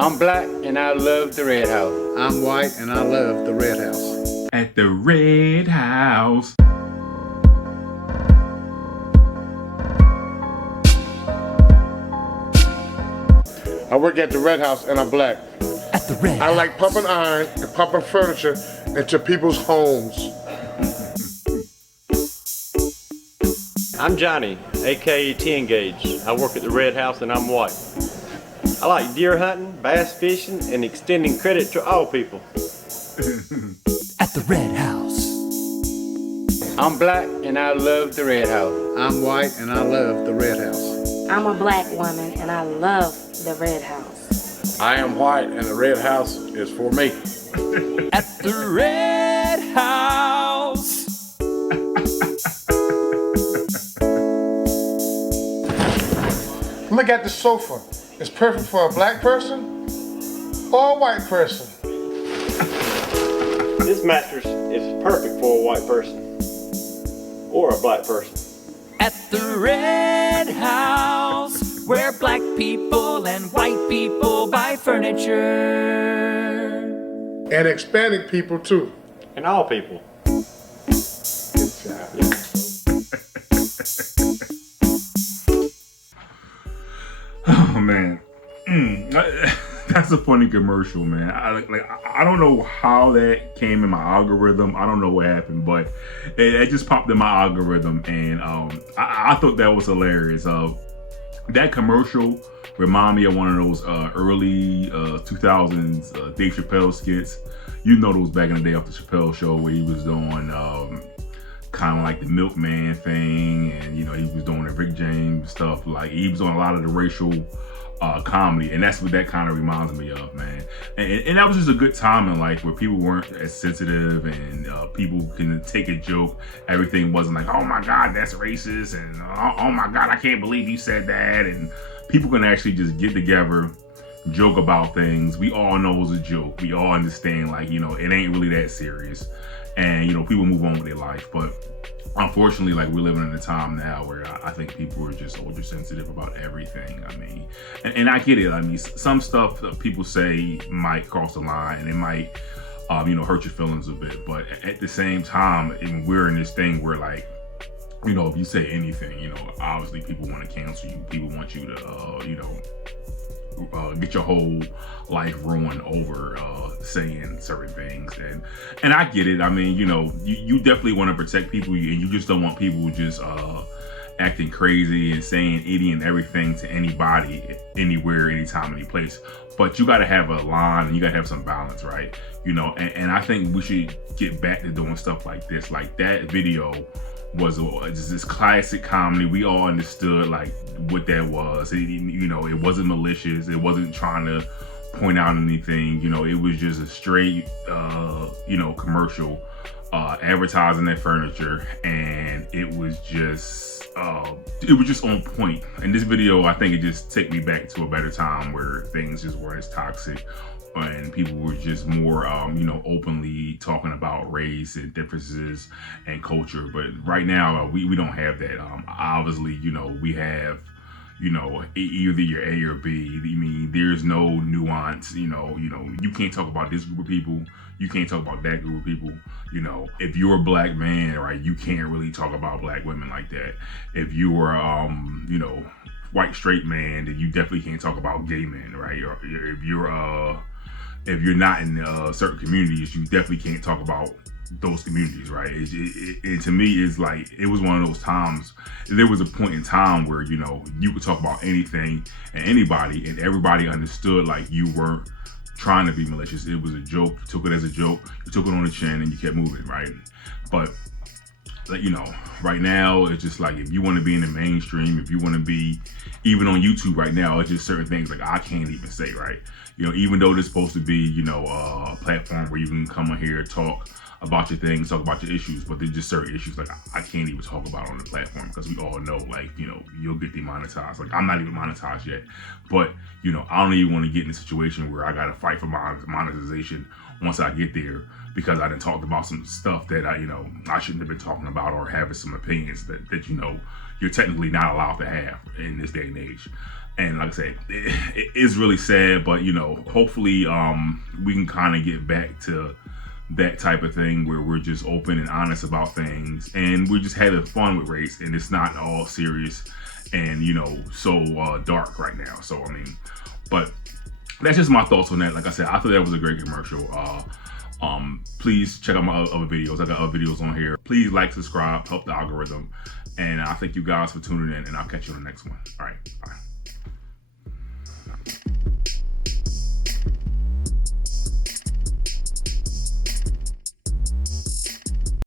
I'm black and I love the Red House. I'm white and I love the Red House. At the Red House. I work at the Red House and I'm black. At the Red I like pumping iron and pumping furniture into people's homes. I'm Johnny, aka 10 Gauge. I work at the Red House and I'm white. I like deer hunting, bass fishing, and extending credit to all people. At the Red House. I'm black and I love the Red House. I'm white and I love the Red House. I'm a black woman and I love the Red House. I am white and the Red House is for me. At the Red House. Look at the sofa. It's perfect for a black person or a white person. This mattress is perfect for a white person or a black person. At the Red House, where black people and white people buy furniture. And expanding people too. And all people. Good job. Oh man, that's a funny commercial, man. I don't know how that came in my algorithm. I don't know what happened, but it just popped in my algorithm, and I thought that was hilarious. That commercial reminded me of one of those early 2000s Dave Chappelle skits. You know those back in the day off the Chappelle show where he was doing kind of like the milkman thing, and you know he was doing the Rick James stuff. Like he was on a lot of the racial comedy, and that's what that kind of reminds me of, man. And that was just a good time in life where people weren't as sensitive, and people can take a joke. Everything wasn't like, oh my God, that's racist, and oh my God, I can't believe you said that. And people can actually just get together, joke about things. We all know it's a joke. We all understand, like, you know, it ain't really that serious. And, you know, people move on with their life. But unfortunately, like, we're living in a time now where I think people are just ultra sensitive about everything. I mean, and I get it. I mean, some stuff that people say might cross the line, and it might, you know, hurt your feelings a bit. But at the same time, we're in this thing where, like, you know, if you say anything, you know, obviously people want to cancel you. People want you to, you know, get your whole life ruined over saying certain things, and I get it. I mean, you know, you definitely want to protect people, and you just don't want people just acting crazy and saying any and everything to anybody, anywhere, anytime, any place. But you got to have a line, and you got to have some balance, right? You know, and I think we should get back to doing stuff like this. Like that video was just this classic comedy. We all understood like what that was. You know, it wasn't malicious. It wasn't trying to point out anything. You know, it was just a straight, you know, commercial advertising that furniture, and it was just on point. And this video, I think it just took me back to a better time where things just weren't as toxic, and people were just more, you know, openly talking about race and differences and culture. But right now, we don't have that. Obviously, you know, we have, you know, either you're A or B. I mean, there's no nuance. You know, you can't talk about this group of people. You can't talk about that group of people. You know, if you're a black man, right, you can't really talk about black women like that. If you're, you know, white straight man, then you definitely can't talk about gay men, right? Or if you're not in certain communities, you definitely can't talk about those communities, right? It to me is like, it was one of those times. There was a point in time where, you know, you could talk about anything and anybody, and everybody understood like you weren't trying to be malicious. It was a joke. You took it as a joke. You took it on the chin, and you kept moving, right? But, you know, right now, it's just like, if you want to be in the mainstream, if you want to be even on YouTube right now, it's just certain things like I can't even say, right? You know, even though this is supposed to be, you know, a platform where you can come on here, talk about your things, talk about your issues, but there's just certain issues like I can't even talk about on the platform, because we all know, like, you know, you'll get demonetized. Like, I'm not even monetized yet, but, you know, I don't even want to get in a situation where I got to fight for my monetization once I get there, because I done talked about some stuff that I shouldn't have been talking about, or having some some opinions that you know you're technically not allowed to have in this day and age. And like I said, it is really sad, but you know, hopefully we can kind of get back to that type of thing where we're just open and honest about things, and we're just having fun with race, and it's not all serious and, you know, so dark right now. So I mean, but that's just my thoughts on that. Like I said, I thought that was a great commercial. Please check out my other videos. I got other videos on here. Please like, subscribe, help the algorithm, and I thank you guys for tuning in, and I'll catch you on the next one. All right, bye.